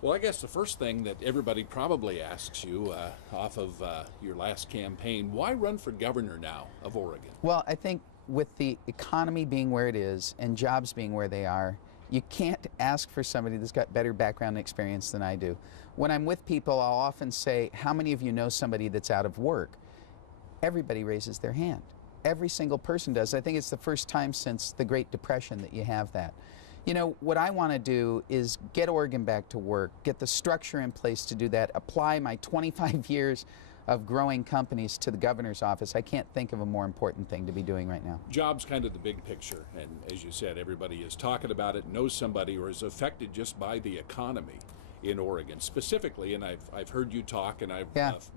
Well, I guess the first thing that everybody probably asks you off of your last campaign, why run for governor now of Oregon? Well, I think with the economy being where it is and jobs being where they are, you can't ask for somebody that's got better background and experience than I do. When I'm with people, I'll often say, how many of you know somebody that's out of work? Everybody raises their hand. Every single person does. I think it's the first time since the Great Depression that you have that. You know, what I want to do is get Oregon back to work, get the structure in place to do that, apply my 25 years of growing companies to the governor's office. I can't think of a more important thing to be doing right now. Jobs kind of the big picture, and as you said, everybody is talking about it, knows somebody, or is affected just by the economy in Oregon specifically. And I've heard you talk, and I've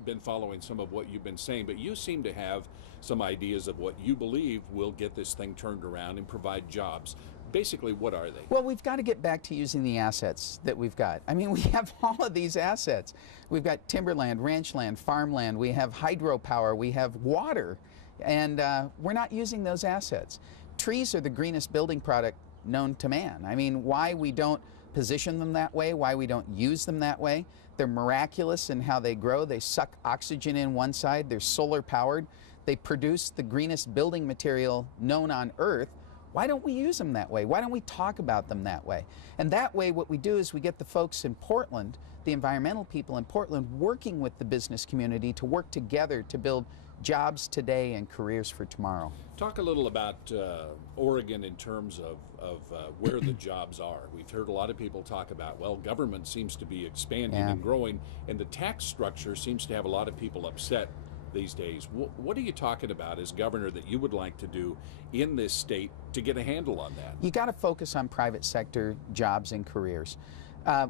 been following some of what you've been saying, but you seem to have some ideas of what you believe will get this thing turned around and provide jobs. Basically, what are they? Well, we've got to get back to using the assets that we've got. I mean, we have all of these assets. We've got timberland, ranch land, farmland, we have hydropower, we have water, and we're not using those assets. Trees are the greenest building product known to man. I mean, why we don't position them that way, why we don't use them that way. They're miraculous in how they grow. They suck oxygen in one side. They're solar powered. They produce the greenest building material known on Earth. Why don't we use them that way? Why don't we talk about them that way? And that way what we do is we get the folks in Portland, the environmental people in Portland, working with the business community to work together to build jobs today and careers for tomorrow. Talk a little about Oregon in terms of where the jobs are. We've heard a lot of people talk about, well, government seems to be expanding and growing, and the tax structure seems to have a lot of people upset these days. What are you talking about as governor that you would like to do in this state to get a handle on that? You got to focus on private sector jobs and careers.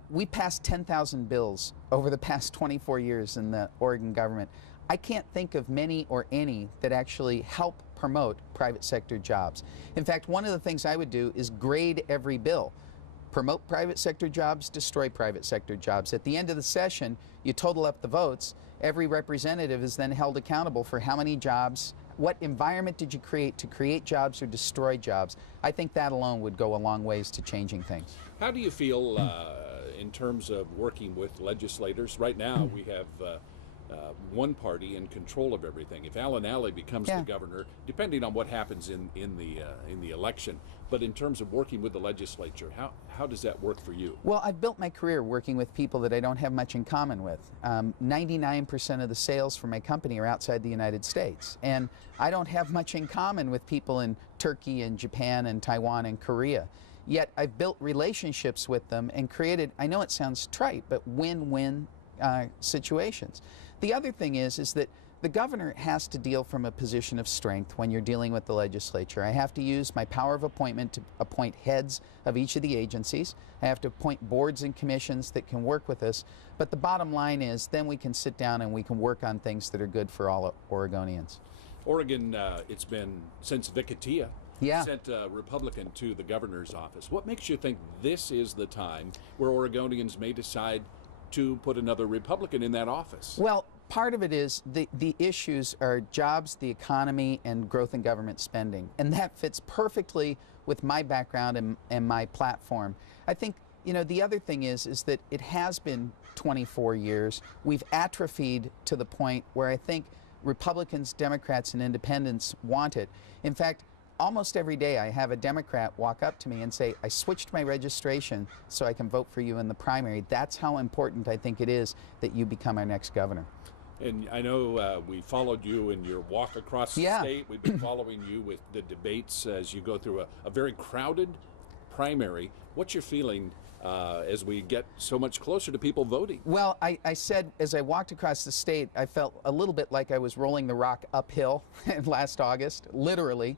We passed 10,000 bills over the past 24 years in the Oregon government. I can't think of many or any that actually help promote private sector jobs. In fact, one of the things I would do is grade every bill. Promote private sector jobs, destroy private sector jobs. At the end of the session, you total up the votes. Every representative is then held accountable for how many jobs, what environment did you create to create jobs or destroy jobs. I think that alone would go a long ways to changing things. How do you feel in terms of working with legislators? Right now we have one party in control of everything. If Alan Alley becomes the governor, depending on what happens in the election, but in terms of working with the legislature, how does that work for you? Well, I've built my career working with people that I don't have much in common with. 99% of the sales for my company are outside the United States, and I don't have much in common with people in Turkey and Japan and Taiwan and Korea. Yet I've built relationships with them and created, I know it sounds trite, but win-win situations. The other thing is that the governor has to deal from a position of strength when you're dealing with the legislature. I have to use my power of appointment to appoint heads of each of the agencies. I have to appoint boards and commissions that can work with us. But the bottom line is then we can sit down and we can work on things that are good for all Oregonians. Oregon, it's been since Vicatia sent a Republican to the governor's office. What makes you think this is the time where Oregonians may decide to put another Republican in that office? Well, part of it is the issues are jobs, the economy, and growth in government spending. And that fits perfectly with my background and my platform. I think, you know, the other thing is that it has been 24 years. We've atrophied to the point where I think Republicans, Democrats, and independents want it. In fact, almost every day I have a Democrat walk up to me and say, I switched my registration so I can vote for you in the primary. That's how important I think it is that you become our next governor. And I know we followed you in your walk across the state. We've been following you with the debates as you go through a very crowded primary. What's your feeling as we get so much closer to people voting? Well, I said as I walked across the state, I felt a little bit like I was rolling the rock uphill last August, literally.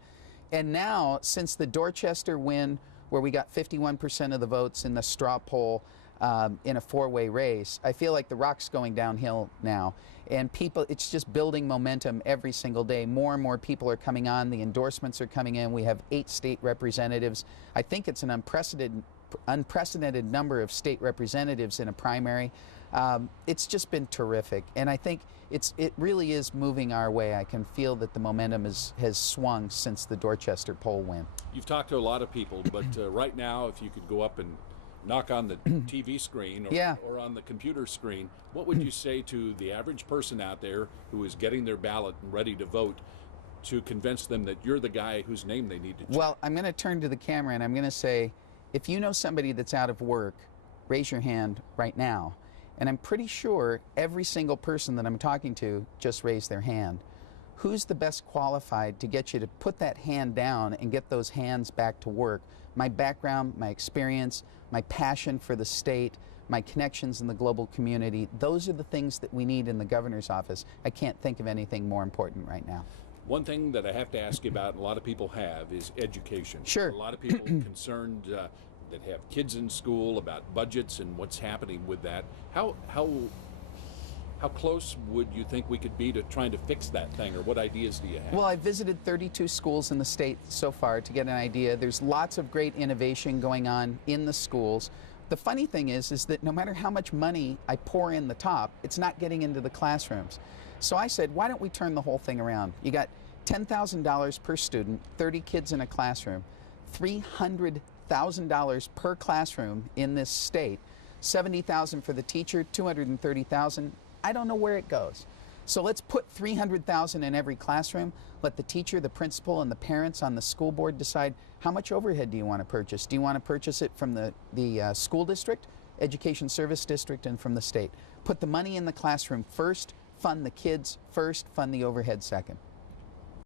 And now, since the Dorchester win, where we got 51% of the votes in the straw poll in a four-way race, I feel like the rock's going downhill now. And people, it's just building momentum every single day. More and more people are coming on. The endorsements are coming in. We have 8 state representatives. I think it's an unprecedented number of state representatives in a primary. It's just been terrific, and I think it really is moving our way. I can feel that the momentum has swung since the Dorchester poll win. You've talked to a lot of people, but right now, if you could go up and knock on the TV screen or on the computer screen, what would you say to the average person out there who is getting their ballot and ready to vote to convince them that you're the guy whose name they need to check? Well, I'm going to turn to the camera and I'm going to say, if you know somebody that's out of work, raise your hand right now. And I'm pretty sure every single person that I'm talking to just raised their hand. Who's the best qualified to get you to put that hand down and get those hands back to work? My background, my experience, my passion for the state, my connections in the global community, those are the things that we need in the governor's office. I can't think of anything more important right now. One thing that I have to ask you about, and a lot of people have, is education. Sure. A lot of people concerned that have kids in school about budgets and what's happening with that. How close would you think we could be to trying to fix that thing, or what ideas do you have? Well, I visited 32 schools in the state so far to get an idea. There's lots of great innovation going on in the schools. The funny thing is that no matter how much money I pour in the top, it's not getting into the classrooms. So I said, why don't we turn the whole thing around? You got $10,000 per student, 30 kids in a classroom, $300,000 per classroom in this state, $70,000 for the teacher, $230,000. I don't know where it goes. So let's put $300,000 in every classroom. Let the teacher, the principal, and the parents on the school board decide how much overhead do you want to purchase. Do you want to purchase it from the school district, education service district, and from the state? Put the money in the classroom first, fund the kids first, fund the overhead second.